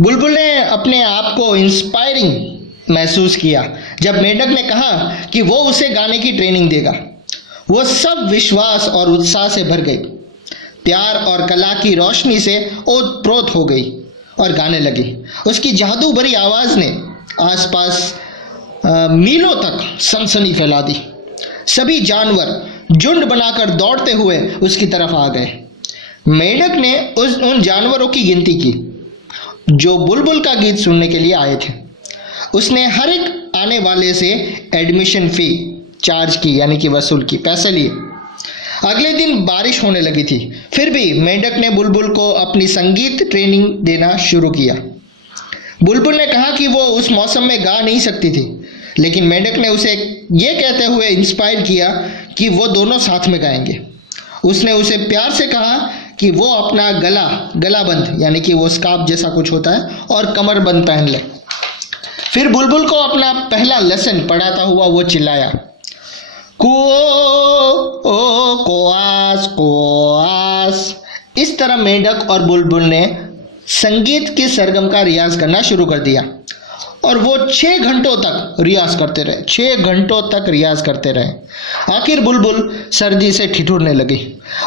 बुलबुल ने अपने आप को इंस्पायरिंग महसूस किया जब मेंढक ने कहा कि वो उसे गाने की ट्रेनिंग देगा। वो सब विश्वास और उत्साह से भर गई, प्यार और कला की रोशनी से ओतप्रोत हो गई और गाने लगी। उसकी जादू भरी आवाज ने आसपास मीलों तक सनसनी फैला दी। सभी जानवर झुंड बनाकर दौड़ते हुए उसकी तरफ आ गए। मेंढक ने उन जानवरों की गिनती की जो बुलबुल का गीत सुनने के लिए आए थे। उसने हर एक आने वाले से एडमिशन फी चार्ज की, यानी कि वसूल की, पैसे लिए। अगले दिन बारिश होने लगी थी, फिर भी मेंढक ने बुलबुल को अपनी संगीत ट्रेनिंग देना शुरू किया। बुलबुल ने कहा कि वो उस मौसम में गा नहीं सकती थी, लेकिन मेंढक ने उसे ये कहते हुए इंस्पायर किया कि वो दोनों साथ में गाएंगे। उसने उसे प्यार से कहा कि वो अपना गलाबंद, यानी कि वो स्कार्फ जैसा कुछ होता है, और कमरबंद पहन ले। फिर बुलबुल को अपना पहला लेसन पढ़ाता हुआ वो चिल्लाया, कोआस कोआस। इस तरह मेंढक और बुलबुल ने संगीत के सरगम का रियाज करना शुरू कर दिया और वो 6 घंटों तक रियाज करते रहे। 6 घंटों तक रियाज करते रहे। आखिर बुलबुल सर्दी से ठिठुरने लगी,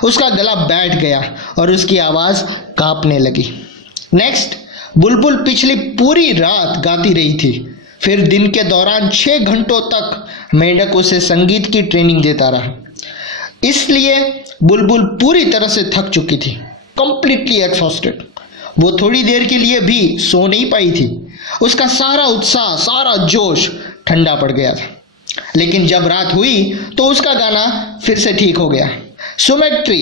उसका गला बैठ गया और उसकी आवाज़ कांपने लगी। नेक्स्ट, बुलबुल पिछली पूरी रात गाती रही थी। फिर दिन के दौरान 6 घंटों तक मेंढक उसे संगीत की ट्रेनिंग देता रहा। इसलिए बुलबुल पूरी तरह से थक चुकी थी, कंप्लीटली एक्सॉस्टेड। वो थोड़ी देर के लिए भी सो नहीं पाई थी। उसका सारा उत्साह, सारा जोश ठंडा पड़ गया था। लेकिन जब रात हुई तो उसका गाना फिर से ठीक हो गया। सुमेट्री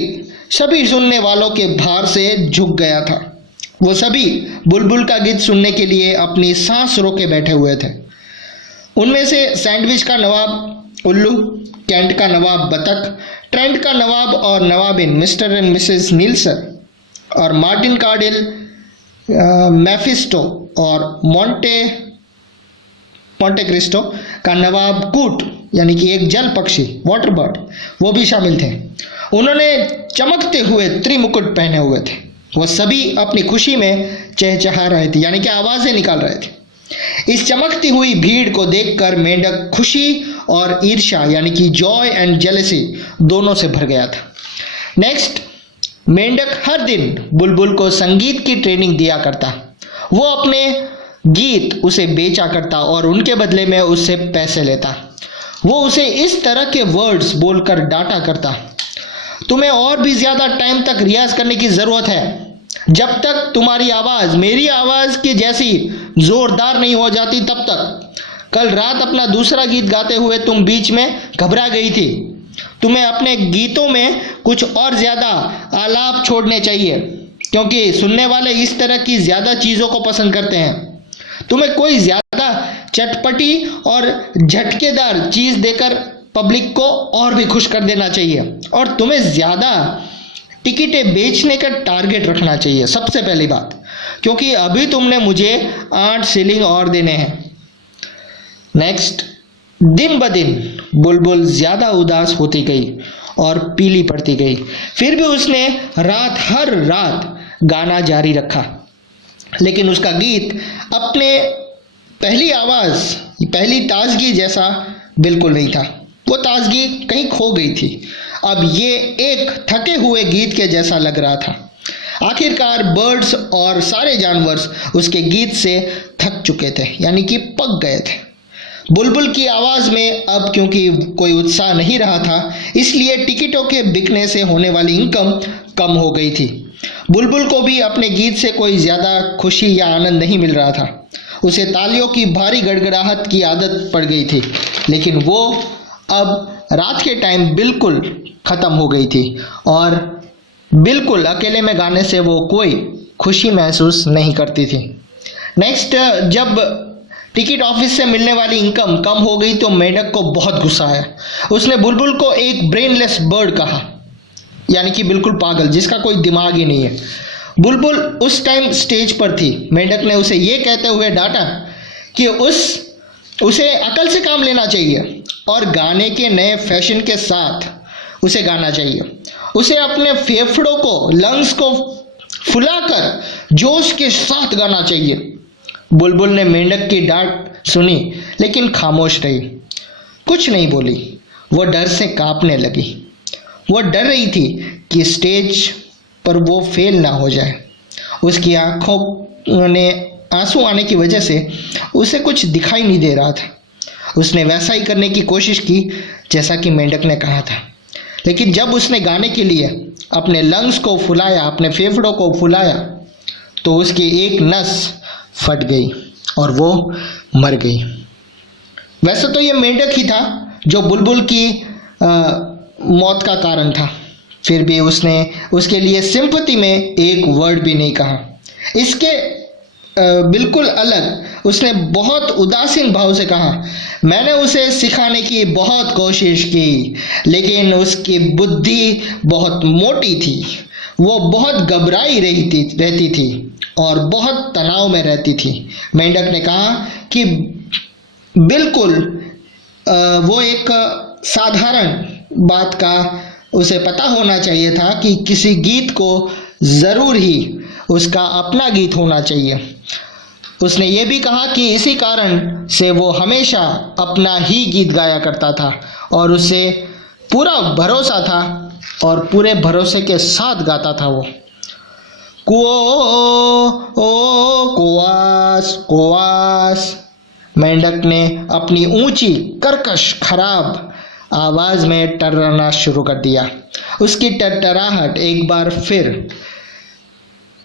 सभी सुनने वालों के भार से झुक गया था। वो सभी बुलबुल का गीत सुनने के लिए अपनी सांस रोके बैठे हुए थे। उनमें से सैंडविच का नवाब उल्लू, कैंट का नवाब बतख, ट्रेंट का नवाब और नवाबिन मिस्टर एंड मिसेस नील्सन, और मार्टिन कार्डिल, मैफिस्टो और मोंटे क्रिस्टो का नवाब कूट, यानी कि एक जल पक्षी, वाटर बर्ड, वो भी शामिल थे। उन्होंने चमकते हुए त्रिमुकुट पहने हुए थे। वो सभी अपनी खुशी में चहचहा रहे थे, यानी कि आवाज़ें निकाल रहे थे। इस चमकती हुई भीड़ को देखकर मेंढक खुशी और ईर्ष्या, यानी कि जॉय एंड जेलसी, दोनों से भर गया था। नेक्स्ट, मेंढक हर दिन बुलबुल को संगीत की ट्रेनिंग दिया करता। वो अपने गीत उसे बेचा करता और उनके बदले में उससे पैसे लेता। वो उसे इस तरह के वर्ड्स बोलकर डांटा करता, तुम्हें और भी ज़्यादा टाइम तक रियाज करने की ज़रूरत है। जब तक तुम्हारी आवाज़ मेरी आवाज़ की जैसी ज़ोरदार नहीं हो जाती तब तक। कल रात अपना दूसरा गीत गाते हुए तुम बीच में घबरा गई थी। तुम्हें अपने गीतों में कुछ और ज़्यादा आलाप छोड़ने चाहिए, क्योंकि सुनने वाले इस तरह की ज़्यादा चीज़ों को पसंद करते हैं। तुम्हें कोई ज़्यादा चटपटी और झटकेदार चीज़ देकर पब्लिक को और भी खुश कर देना चाहिए, और तुम्हें ज़्यादा टिकटें बेचने का टारगेट रखना चाहिए, सबसे पहली बात, क्योंकि अभी तुमने मुझे 8 शिलिंग और देने हैं। नेक्स्ट, दिन ब दिन बुलबुल ज़्यादा उदास होती गई और पीली पड़ती गई। फिर भी उसने हर रात गाना जारी रखा, लेकिन उसका गीत अपने पहली आवाज़, पहली ताजगी जैसा बिल्कुल नहीं था। वो ताजगी कहीं खो गई थी। अब ये एक थके हुए गीत के जैसा लग रहा था। आखिरकार बर्ड्स और सारे जानवर उसके गीत से थक चुके थे, यानी कि पक गए थे। बुलबुल की आवाज़ में अब क्योंकि कोई उत्साह नहीं रहा था, इसलिए टिकटों के बिकने से होने वाली इनकम कम हो गई थी। बुलबुल को भी अपने गीत से कोई ज़्यादा खुशी या आनंद नहीं मिल रहा था। उसे तालियों की भारी गड़गड़ाहट की आदत पड़ गई थी, लेकिन वो अब रात के टाइम बिल्कुल ख़त्म हो गई थी और बिल्कुल अकेले में गाने से वो कोई खुशी महसूस नहीं करती थी। नेक्स्ट, जब टिकट ऑफिस से मिलने वाली इनकम कम हो गई तो मेंढक को बहुत गुस्सा आया। उसने बुलबुल को एक ब्रेनलेस बर्ड कहा, यानी कि बिल्कुल पागल, जिसका कोई दिमाग ही नहीं है। बुलबुल उस टाइम स्टेज पर थी। मेंढक ने उसे ये कहते हुए डांटा कि उसे अकल से काम लेना चाहिए और गाने के नए फैशन के साथ उसे गाना चाहिए। उसे अपने फेफड़ों को, लंग्स को फुलाकर जोश के साथ गाना चाहिए। बुलबुल ने मेंढक की डांट सुनी लेकिन खामोश रही, कुछ नहीं बोली। वो डर से कांपने लगी। वो डर रही थी कि स्टेज पर वो फेल ना हो जाए। उसकी आंखों में आंसू आने की वजह से उसे कुछ दिखाई नहीं दे रहा था। उसने वैसा ही करने की कोशिश की जैसा कि मेंढक ने कहा था, लेकिन जब उसने गाने के लिए अपने लंग्स को फुलाया, अपने फेफड़ों को फुलाया, तो उसकी एक नस फट गई और वो मर गई। वैसे तो ये मेंढक ही था जो बुलबुल की मौत का कारण था, फिर भी उसने उसके लिए सिंपैथी में एक वर्ड भी नहीं कहा। इसके बिल्कुल अलग उसने बहुत उदासीन भाव से कहा, मैंने उसे सिखाने की बहुत कोशिश की, लेकिन उसकी बुद्धि बहुत मोटी थी। वो बहुत घबराई रहती थी और बहुत तनाव में रहती थी। मेंढक ने कहा कि बिल्कुल वो एक साधारण बात का उसे पता होना चाहिए था कि किसी गीत को ज़रूर ही उसका अपना गीत होना चाहिए। उसने ये भी कहा कि इसी कारण से वो हमेशा अपना ही गीत गाया करता था और उसे पूरा भरोसा था और पूरे भरोसे के साथ गाता था वो। कुओ ओ कुआस कुआस, मेंढक ने अपनी ऊंची कर्कश खराब आवाज में टर्राना शुरू कर दिया। उसकी टरटराहट एक बार फिर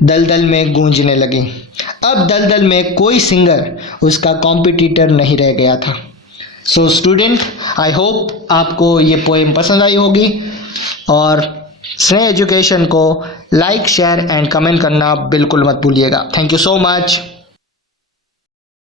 दलदल में गूंजने लगी। अब दलदल में कोई सिंगर उसका कॉम्पिटिटर नहीं रह गया था। सो स्टूडेंट, आई होप आपको ये पोएम पसंद आई होगी और स्नेह एजुकेशन को लाइक, शेयर एंड कमेंट करना बिल्कुल मत भूलिएगा। Thank you so much.